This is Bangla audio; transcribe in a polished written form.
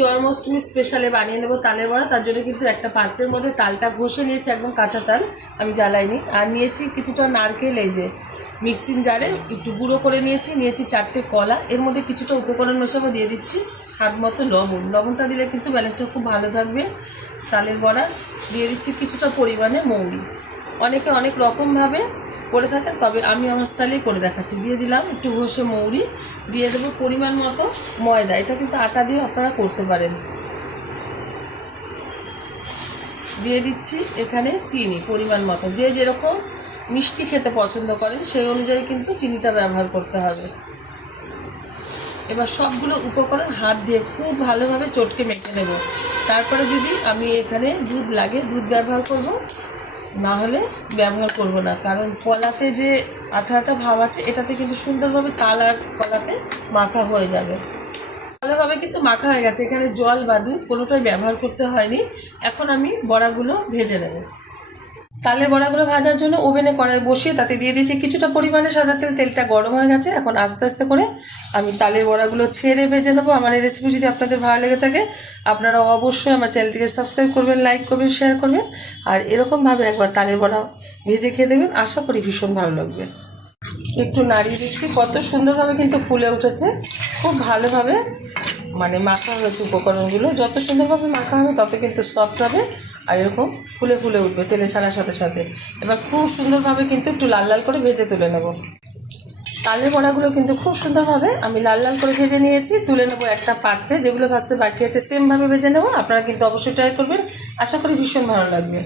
জন্মাষ্টমী স্পেশালে বানিয়ে নেবো তালের বড়া। তার জন্য কিন্তু একটা পাত্রের মধ্যে তালটা ঘষে নিয়েছি, একদম কাঁচা তাল, আমি জ্বালাইনি। আর নিয়েছি কিছুটা নারকেল, এই যে মিক্সিং জারে একটু গুঁড়ো করে নিয়েছি। 4টে কলা, এর মধ্যে কিছুটা উপকরণ মেশাবো, দিয়ে দিচ্ছি স্বাদ মতো লবণ। লবণটা দিলে কিন্তু ব্যালেন্সটা খুব ভালো থাকবে তালের বড়া। দিয়ে দিচ্ছি কিছুটা পরিমাণে মৌরি। অনেকে অনেক রকমভাবে করে থাকেন, তবে আমি আমার স্টাইলেই করে দেখাচ্ছি। দিয়ে দিলাম একটু ঘষে মৌরি, দিয়ে দেবো পরিমাণ মতো ময়দা। এটা কিন্তু আটা দিয়েও আপনারা করতে পারেন। দিয়ে দিচ্ছি এখানে চিনি পরিমাণ মতো, যে যেরকম মিষ্টি খেতে পছন্দ করেন সেই অনুযায়ী কিন্তু চিনিটা ব্যবহার করতে হবে। এবার সবগুলো উপকরণ হাত দিয়ে খুব ভালোভাবে চটকে মেখে নেব। তারপরে যদি আমি এখানে দুধ লাগে দুধ ব্যবহার করব, না হলে ব্যবহার করব না, কারণ কলাতে যে আঠা আঠা ভাব আছে এটাতে কিন্তু সুন্দরভাবে তাল আর কলাতে মাখা হয়ে যাবে। ভালোভাবে কিন্তু মাখা হয়ে গেছে, এখানে জল বা দুধ কোনোটাই ব্যবহার করতে হয়নি। এখন আমি বড়াগুলো ভেজে নেব। তালের বড়াগুলো ভাজার জন্য ওভেনে কড়াই বসিয়ে তাতে দিয়ে দিচ্ছি কিছুটা পরিমাণে সাদা তেল। তেলটা গরম হয়ে গেছে, এখন আস্তে আস্তে করে আমি তালের বড়াগুলো ছেড়ে ভেজে নেবো। আমার এই রেসিপি যদি আপনাদের ভালো লেগে থাকে আপনারা অবশ্যই আমার চ্যানেলটিকে সাবস্ক্রাইব করবেন, লাইক করবেন, শেয়ার করবেন। আর এরকমভাবে একবার তালের বড়া ভেজে খেয়ে দেবেন, আশা করি ভীষণ ভালো লাগবে। একটু নাড়িয়ে দিচ্ছি, কত সুন্দরভাবে কিন্তু ফুলে উঠেছে। খুব ভালোভাবে মাখা হয়েছে উপকরণগুলো। যত সুন্দরভাবে মাখা হবে তত কিন্তু সফট হবে আর এরকম ফুলে ফুলে উঠবে তেলে ছাড়ার সাথে সাথে। এবার খুব সুন্দরভাবে কিন্তু একটু লাল লাল করে ভেজে তুলে নেব। তালের বড়াগুলো কিন্তু খুব সুন্দরভাবে আমি লাল লাল করে ভেজে নিয়েছি, তুলে নেবো একটা পাত্রে। যেগুলো ভাজতে বাকি আছে সেমভাবে ভেজে নেবো। আপনারা কিন্তু অবশ্যই ট্রাই করবেন, আশা করি ভীষণ ভালো লাগবে।